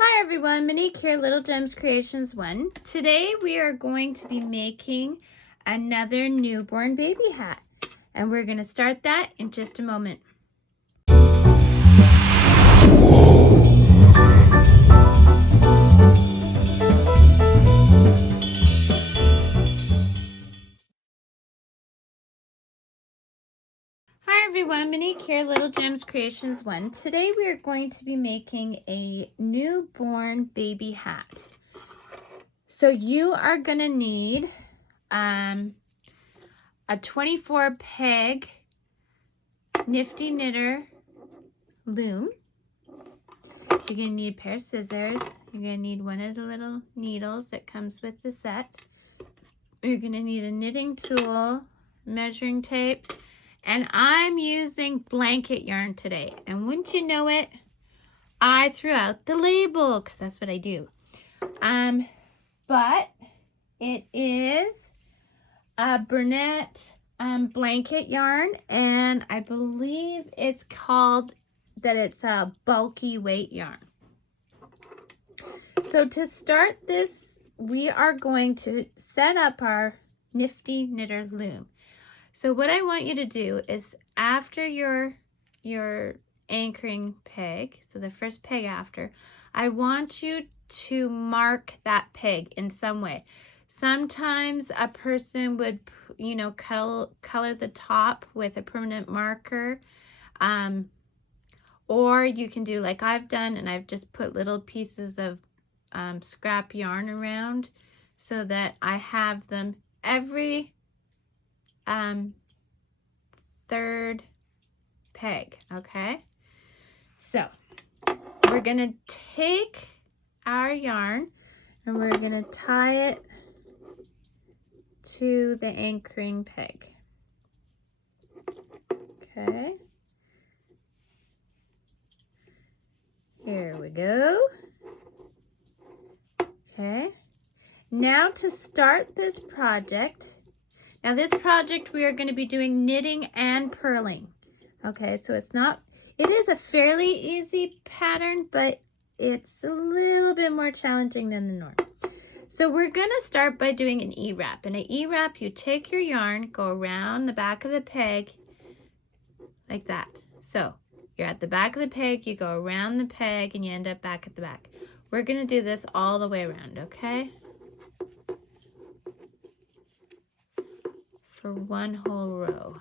Hi everyone, Monique here, Little Gems Creations 1. Today we are going to be making another newborn baby hat, and we're going to start that in just a moment. Hi everyone, Monique here, Little Gems Creations 1. Today we are going to be making a newborn baby hat. So you are going to need a 24 peg Nifty Knitter loom. You're going to need a pair of scissors. You're going to need one of the little needles that comes with the set. You're going to need a knitting tool, measuring tape, and I'm using blanket yarn today. And wouldn't you know it, I threw out the label because that's what I do. But it is a Burnett blanket yarn, and I believe it's called that it's a bulky weight yarn. So to start this, we are going to set up our Nifty Knitter loom. So what I want you to do is after your anchoring peg, so the first peg after, I want you to mark that peg in some way. Sometimes a person would, color the top with a permanent marker. Or you can do like I've done, and I've just put little pieces of scrap yarn around so that I have them every third peg. Okay, so we're gonna take our yarn and we're gonna tie it to the anchoring peg. Okay, here we go. Okay, now to start this project, we are going to be doing knitting and purling. Okay, so it is a fairly easy pattern, but it's a little bit more challenging than the norm. So we're going to start by doing an E-wrap. In an E-wrap, you take your yarn, go around the back of the peg like that. So you're at the back of the peg, you go around the peg, and you end up back at the back. We're going to do this all the way around, okay? For one whole row.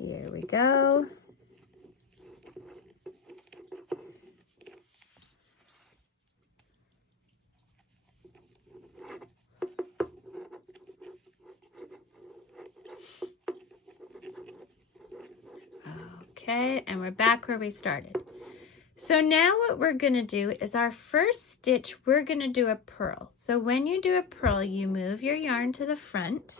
Here we go. Okay, and we're back where we started. So now what we're going to do is our first stitch, we're going to do a purl. So when you do a purl, you move your yarn to the front.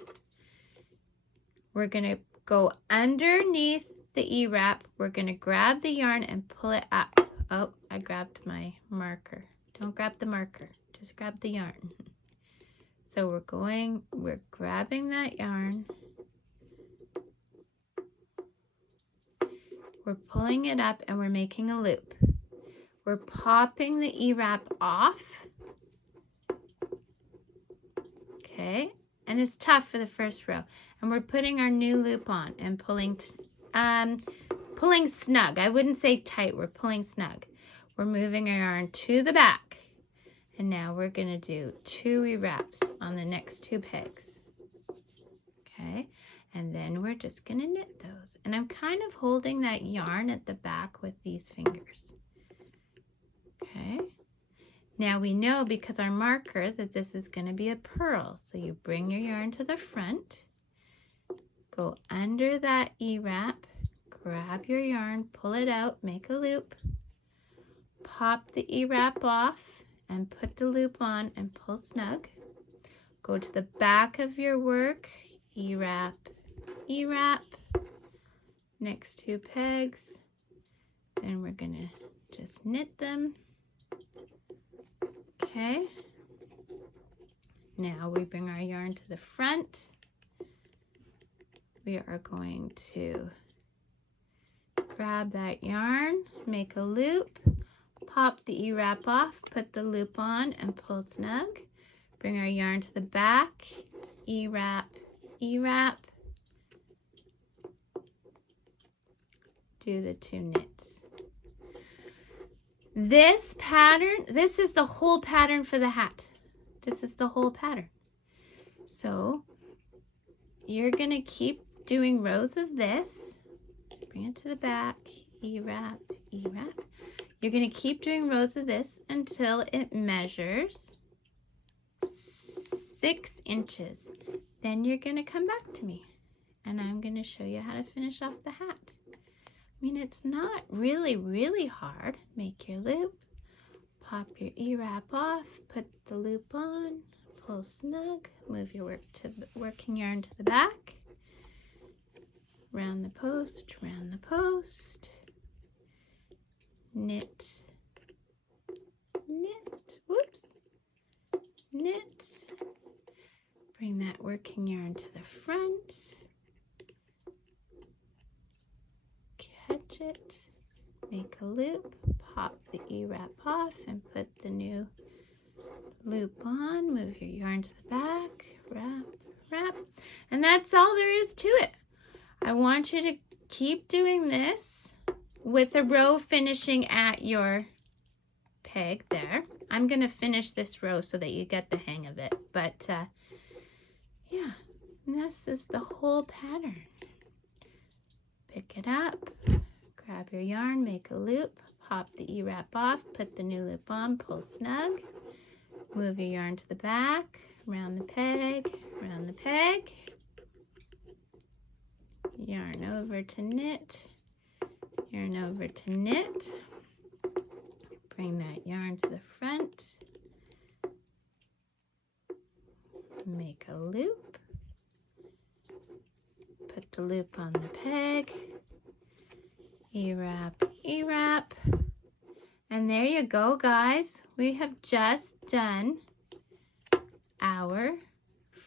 We're going to go underneath the E-wrap. We're going to grab the yarn and pull it up. Oh, I grabbed my marker. Don't grab the marker, just grab the yarn. So we're grabbing that yarn. We're pulling it up and we're making a loop. We're popping the E-wrap off. Okay, and it's tough for the first row. And we're putting our new loop on and pulling snug. I wouldn't say tight, we're pulling snug. We're moving our yarn to the back. And now we're gonna do 2 E-wraps on the next 2 pegs. Okay, and then we're just gonna knit those. And I'm kind of holding that yarn at the back with these fingers. Okay, now we know because our marker that this is going to be a purl. So you bring your yarn to the front, go under that E-wrap, grab your yarn, pull it out, make a loop, pop the E-wrap off and put the loop on and pull snug. Go to the back of your work, E-wrap, E-wrap, next 2 pegs. Then we're going to just knit them. Okay, now we bring our yarn to the front. We are going to grab that yarn, make a loop, pop the E-wrap off, put the loop on and pull snug. Bring our yarn to the back, E-wrap, E-wrap, do the 2 knits. This pattern, this is the whole pattern for the hat. This is the whole pattern. So you're going to keep doing rows of this. Bring it to the back, E-wrap, E-wrap. You're going to keep doing rows of this until it measures 6 inches. Then you're going to come back to me and I'm going to show you how to finish off the hat. I mean, it's not really hard. Make your loop, pop your E-wrap off, put the loop on, pull snug, move your working yarn to the back, round the post, knit, knit, whoops, knit, bring that working yarn to the front, catch it, make a loop, pop the E-wrap off and put the new loop on, move your yarn to the back, wrap, wrap, and that's all there is to it. I want you to keep doing this with a row finishing at your peg there. I'm going to finish this row so that you get the hang of it, but yeah, this is the whole pattern. Pick it up, grab your yarn, make a loop, pop the E-wrap off, put the new loop on, pull snug, move your yarn to the back, round the peg, yarn over to knit, yarn over to knit, bring that yarn to the front, make a loop, put the loop on the peg, E-wrap, E-wrap, and there you go, guys. We have just done our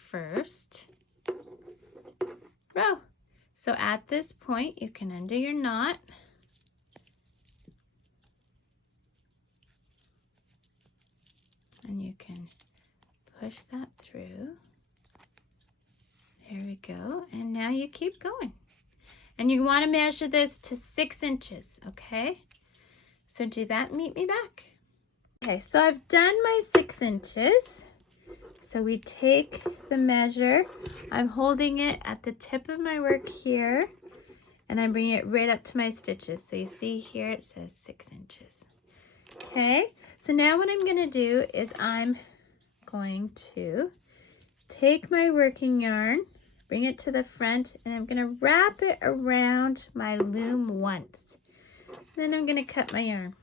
first row. So at this point, you can undo your knot. And you can push that through. There we go. And now you keep going. And you want to measure this to 6 inches, okay? So do that and meet me back. Okay, so I've done my 6 inches. So we take the measure. I'm holding it at the tip of my work here. And I'm bringing it right up to my stitches. So you see here it says 6 inches. Okay, so now what I'm going to do is I'm going to take my working yarn, bring it to the front, and I'm going to wrap it around my loom once. Then I'm going to cut my yarn.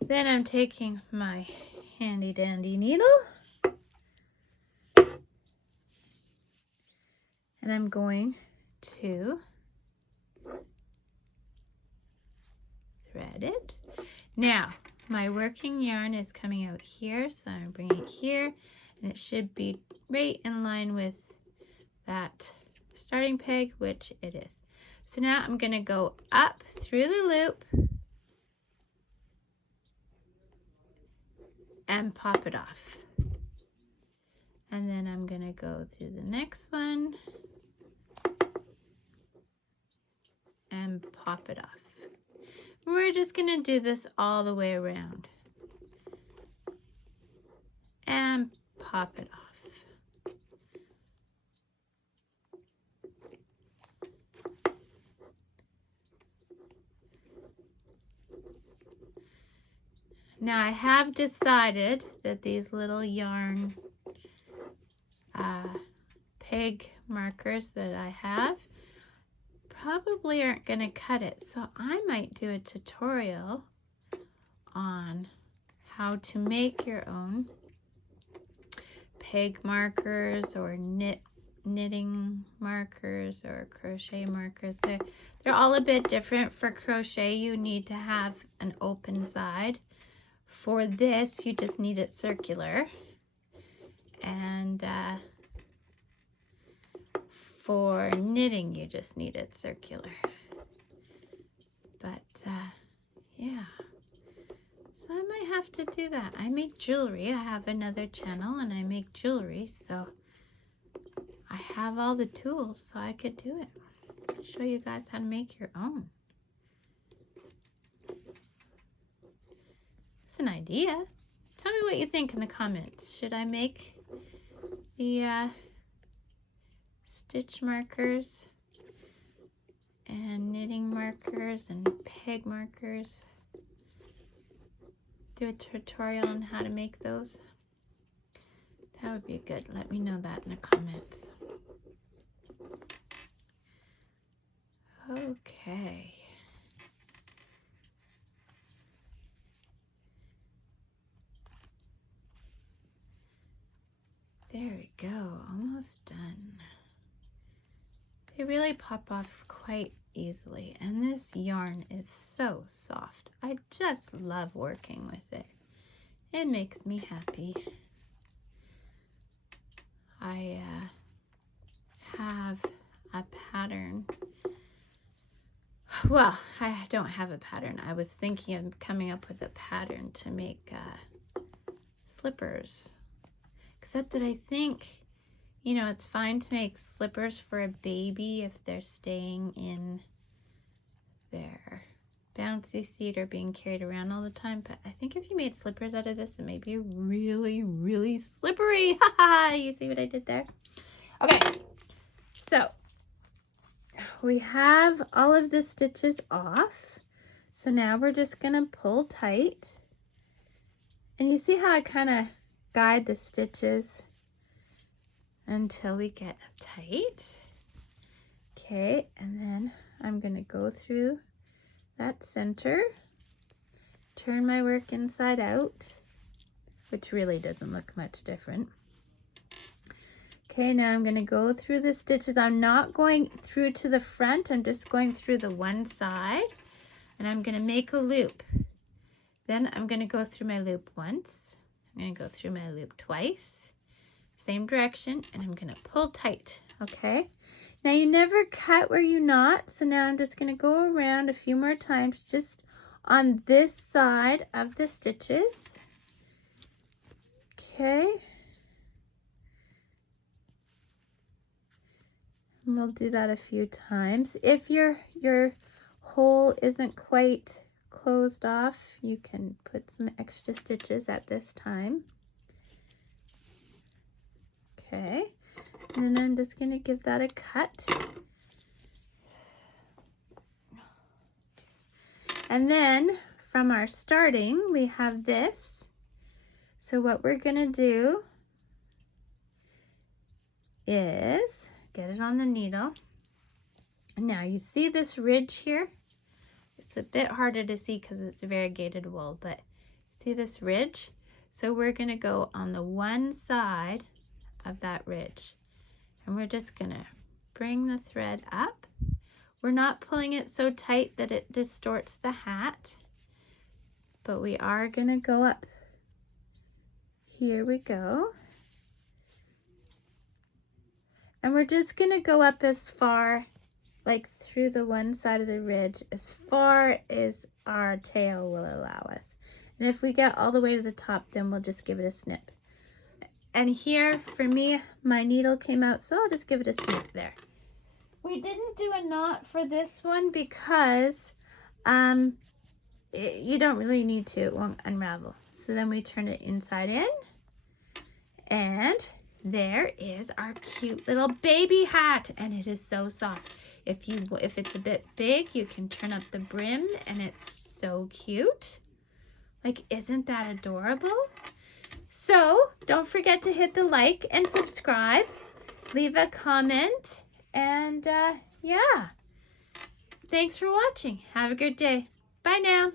Then I'm taking my handy dandy needle and I'm going to thread it. Now my working yarn is coming out here, so I'm bringing it here and it should be right in line with that starting peg, which it is. So now I'm going to go up through the loop and pop it off. And then I'm going to go through the next one and pop it off. We're just going to do this all the way around and pop it off. Now I have decided that these little yarn peg markers that I have probably aren't going to cut it. So I might do a tutorial on how to make your own peg markers or knitting markers or crochet markers. They're all a bit different. For crochet you need to have an open side. For this you just need it circular. And for knitting, you just need it circular. But, yeah. So I might have to do that. I make jewelry. I have another channel and I make jewelry, so I have all the tools, so I could do it. I'll show you guys how to make your own. It's an idea. Tell me what you think in the comments. Should I make the stitch markers and knitting markers and peg markers? Do a tutorial on how to make those? That would be good. Let me know that in the comments. Okay. There we go. Almost done. They really pop off quite easily, and this yarn is so soft. I just love working with it. It makes me happy. I have a pattern. Well, I don't have a pattern. I was thinking of coming up with a pattern to make slippers. Except that I think, you know, it's fine to make slippers for a baby if they're staying in their bouncy seat or being carried around all the time. But I think if you made slippers out of this, it may be really, really slippery. Haha, you see what I did there? Okay, so we have all of the stitches off. So now we're just gonna pull tight. And you see how I kind of guide the stitches until we get tight. Okay, and then I'm gonna go through that center, turn my work inside out, which really doesn't look much different. Okay, now I'm gonna go through the stitches. I'm not going through to the front, I'm just going through the one side, and I'm gonna make a loop. Then I'm gonna go through my loop once, I'm gonna go through my loop twice, same direction, and I'm gonna pull tight, okay? Now you never cut where you knot, so now I'm just gonna go around a few more times just on this side of the stitches. Okay. And we'll do that a few times. If your hole isn't quite closed off, you can put some extra stitches at this time. Okay, and then I'm just going to give that a cut. And then from our starting, we have this. So what we're going to do is get it on the needle. Now you see this ridge here? It's a bit harder to see because it's variegated wool, but see this ridge? So we're going to go on the one side of that ridge, and we're just going to bring the thread up. We're not pulling it so tight that it distorts the hat, but we are going to go up. Here we go. And we're just going to go up as far, like through the one side of the ridge, as far as our tail will allow us. And if we get all the way to the top, then we'll just give it a snip. And here, for me, my needle came out, so I'll just give it a snip there. We didn't do a knot for this one because you don't really need to, it won't unravel. So then we turn it inside in, and there is our cute little baby hat, and it is so soft. If it's a bit big, you can turn up the brim, and it's so cute. Like, isn't that adorable? So don't forget to hit the like and subscribe, leave a comment, and yeah, thanks for watching. Have a good day. Bye now.